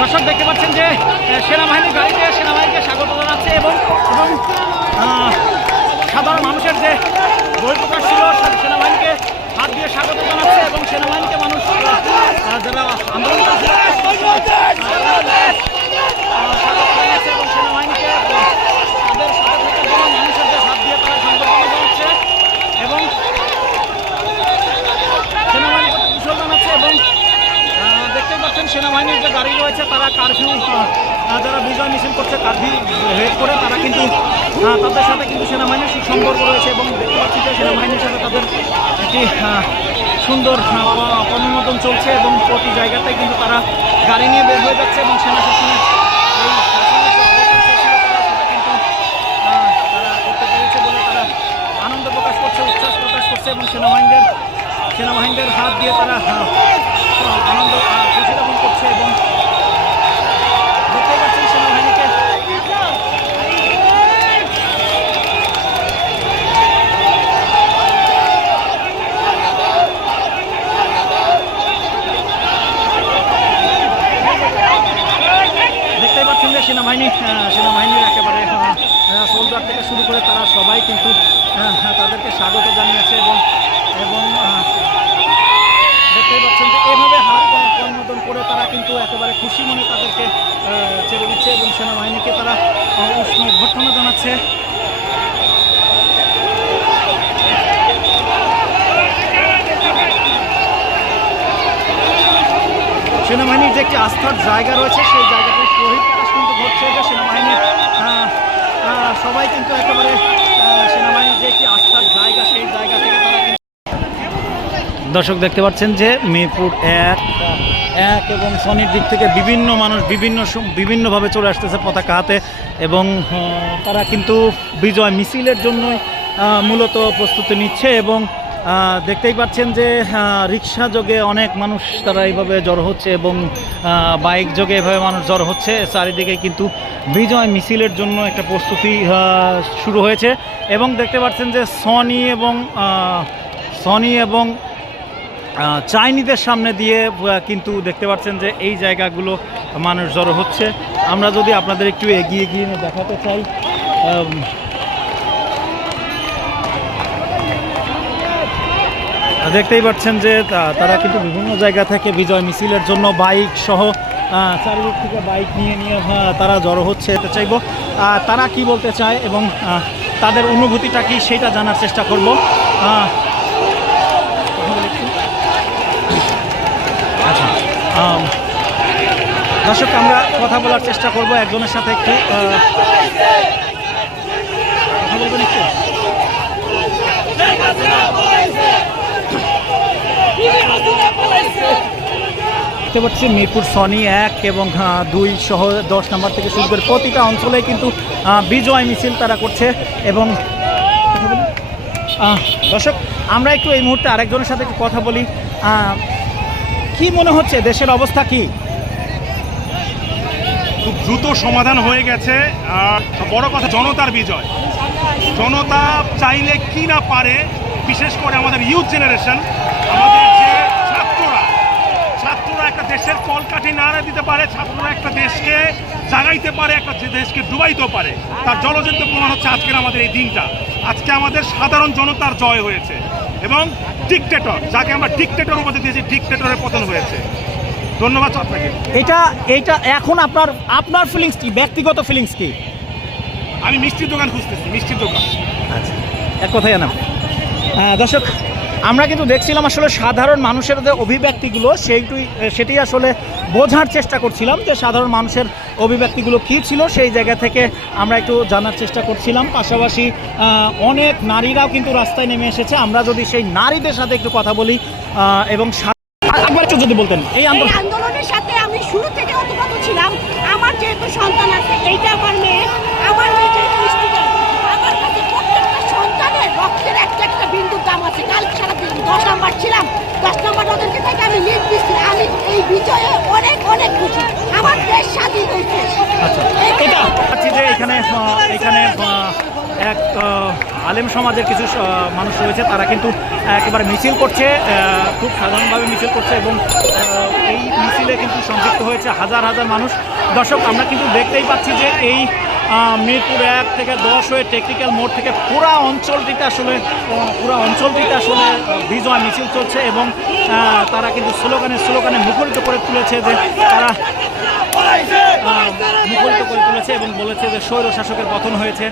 দর্শক দেখতে পাচ্ছেন যে সেনাবাহিনীর গাড়িতে সেনাবাহিনীকে স্বাগত জানাচ্ছে এবং এবং সাধারণ মানুষের যে বই প্রকাশ ছিল, সেনাবাহিনীকে হাত দিয়ে স্বাগত জানাচ্ছে এবং সেনাবাহিনীকে মানুষ আহ, যারা আন্দোলন করছিল, আহ, স্বাগত জানাচ্ছে এবং সেনাবাহিনীকে আহ, তাদের সাথে থাকার জন্য মানুষের যে হাত দিয়ে তারা সংবর্ধনা জানাচ্ছে এবং সেনাবাহিনীকে কুশল জানাচ্ছে এবং আহ, দেখতেই পাচ্ছেন সেনাবাহিনীর যে গাড়ি রয়েছে, তারা কারফিউ যারা বিজয় মিছিল করছে কারফিউ হেড করে, তারা কিন্তু তাদের সাথে কিন্তু সেনাবাহিনীর সুসম্পর্ক রয়েছে এবং দেখতে পাচ্ছি যে সেনাবাহিনীর সাথে তাদের একটি সুন্দর অনুমোদন চলছে এবং প্রতি জায়গাতে কিন্তু তারা গাড়ি নিয়ে বের হয়ে যাচ্ছে এবং সেনা শাসনের আনন্দ প্রকাশ করছে, উচ্ছ্বাস প্রকাশ করছে এবং সেনাবাহিনীদের সেনাবাহিনীদের হাত দিয়ে তারা আনন্দ জ্ঞাপন করছে এবং দেখতেই পাচ্ছেন সেনাবাহিনীকে দেখতেই পাচ্ছেন যে সেনাবাহিনী সেনাবাহিনীর একেবারে সোলজার থেকে শুরু করে তারা সবাই কিন্তু তাদেরকে স্বাগত জানিয়েছে এবং এবং দেখতেই পাচ্ছেন অনুমোদন করে তারা কিন্তু একেবারে খুশি মনে তাদেরকে ছেড়ে দিচ্ছে এবং সেনাবাহিনীকে তারা উষ্ণ অভ্যর্থনা জানাচ্ছে। সেনাবাহিনীর যে একটি আস্থার জায়গা রয়েছে সেই জায়গাটির বহিঃপ্রকাশ কিন্তু ঘটছে। যে আহ, সবাই কিন্তু একেবারে সেনাবাহিনীর যে একটি আস্থার জায়গা সেই জায়গা থেকে তারা দর্শক দেখতে পাচ্ছেন যে মিরপুর এক এক এবং সনির দিক থেকে বিভিন্ন মানুষ বিভিন্ন বিভিন্নভাবে চলে আসতেছে পতাকা হাতে এবং তারা কিন্তু বিজয় মিছিলের জন্য মূলত প্রস্তুতি নিচ্ছে এবং দেখতেই পাচ্ছেন যে রিক্সা যোগে অনেক মানুষ তারা এইভাবে জড়ো হচ্ছে এবং বাইক যোগে এভাবে মানুষ জড়ো হচ্ছে। চারিদিকে কিন্তু বিজয় মিছিলের জন্য একটা প্রস্তুতি শুরু হয়েছে এবং দেখতে পাচ্ছেন যে সনি এবং সনি এবং চাইনিদের সামনে দিয়ে কিন্তু দেখতে পাচ্ছেন যে এই জায়গাগুলো মানুষ জড়ো হচ্ছে। আমরা যদি আপনাদের একটু এগিয়ে গিয়ে দেখাতে চাই দেখতেই পাচ্ছেন যে তারা কিন্তু বিভিন্ন জায়গা থেকে বিজয় মিছিলের জন্য বাইক সহ চারিদিক থেকে বাইক নিয়ে নিয়ে তারা জড়ো হচ্ছে চাইব। তারা কি বলতে চায় এবং তাদের অনুভূতিটা কি সেটা জানার চেষ্টা করব আহ, আচ্ছা আম, দর্শক, আমরা কথা বলার চেষ্টা করব একজনের সাথে একটু কথা বলবেন একটু? দেখতে পাচ্ছি মিরপুর সনি এক এবং দুই সহ দশ নম্বর থেকে শুরু করে প্রতিটা অঞ্চলে কিন্তু বিজয় মিছিল তারা করছে এবং দর্শক, আমরা একটু এই মুহূর্তে আরেকজনের সাথে একটু কথা বলি। কি মনে হচ্ছে? দেশের অবস্থা কি? খুব দ্রুত সমাধান হয়ে গেছে। আর বড় কথা, জনতার বিজয়। জনতা চাইলে কি না পারে, বিশেষ করে আমাদের ইউথ জেনারেশন আমাদের যে ছাত্ররা। ছাত্ররা একটা দেশের কলকাঠি নাড়া দিতে পারে, ছাত্ররা একটা দেশকে জাগাইতে পারে, একটা দেশকে ডুবাইতেও পারে। তার জলজন্ত প্রমাণ হচ্ছে আজকের আমাদের এই দিনটা। আজকে আমাদের সাধারণ জনতার জয় হয়েছে। এবং ডিকটেটর যাকে আমরা ডিকটেটর উপাধি দিয়েছি ডিকটেটরের পতন হয়েছে। ধন্যবাদ আপনাকে। এটা এটা এখন আপনার আপনার ফিলিংস কি? ব্যক্তিগত ফিলিংস কি? আমি মিষ্টির দোকান খুঁজতেছি মিষ্টির দোকান। আচ্ছা। এক কথাই না দর্শক আমরা কিন্তু দেখছিলাম আসলে সাধারণ মানুষের যে অভিব্যক্তিগুলো সেইটুই সেটি আসলে বোঝার চেষ্টা করছিলাম যে সাধারণ মানুষের অভিব্যক্তিগুলো কী ছিল সেই জায়গা থেকে আমরা একটু জানার চেষ্টা করছিলাম। পাশাপাশি অনেক নারীরাও কিন্তু রাস্তায় নেমে এসেছে। আমরা যদি সেই নারীদের সাথে একটু কথা বলি এবং একবার একটু যদি বলতেন, এই আন্দোলনের সাথে আমি শুরু থেকে অতপ্রত ছিলাম। আমার যেহেতু সন্তান আছে, এইটা আমার মেয়ে। আমার মেয়ে যেহেতু স্টুডেন্ট আমার কাছে প্রত্যেকটা সন্তানের রক্তের একটা একটা বিন্দুর দাম আছে কাল সারা দিন দশ নাম্বার ছিলাম দশ নাম্বার ওদেরকে থেকে আমি লিড দিচ্ছি। আমি এই বিজয়ে অনেক অনেক খুশি। আমার দেশ স্বাধীন হয়েছে। আচ্ছা এটা যে এখানে এখানে এক আলেম সমাজের কিছু মানুষ রয়েছে তারা কিন্তু একেবারে মিছিল করছে খুব সাধারণভাবে মিছিল করছে এবং এই মিছিলে কিন্তু সম্পৃক্ত হয়েছে হাজার হাজার মানুষ। দর্শক আমরা কিন্তু দেখতেই পাচ্ছি যে এই মিরপুর এক থেকে দশ হয়ে টেকনিক্যাল মোড় থেকে পুরা অঞ্চলটিতে আসলে পুরা অঞ্চলটিতে আসলে বিজয় মিছিল চলছে এবং তারা কিন্তু স্লোগানে স্লোগানে মুখরিত করে তুলেছে যে তারা মুখরিত করে তুলেছে এবং বলেছে যে স্বৈর শাসকের পতন হয়েছে।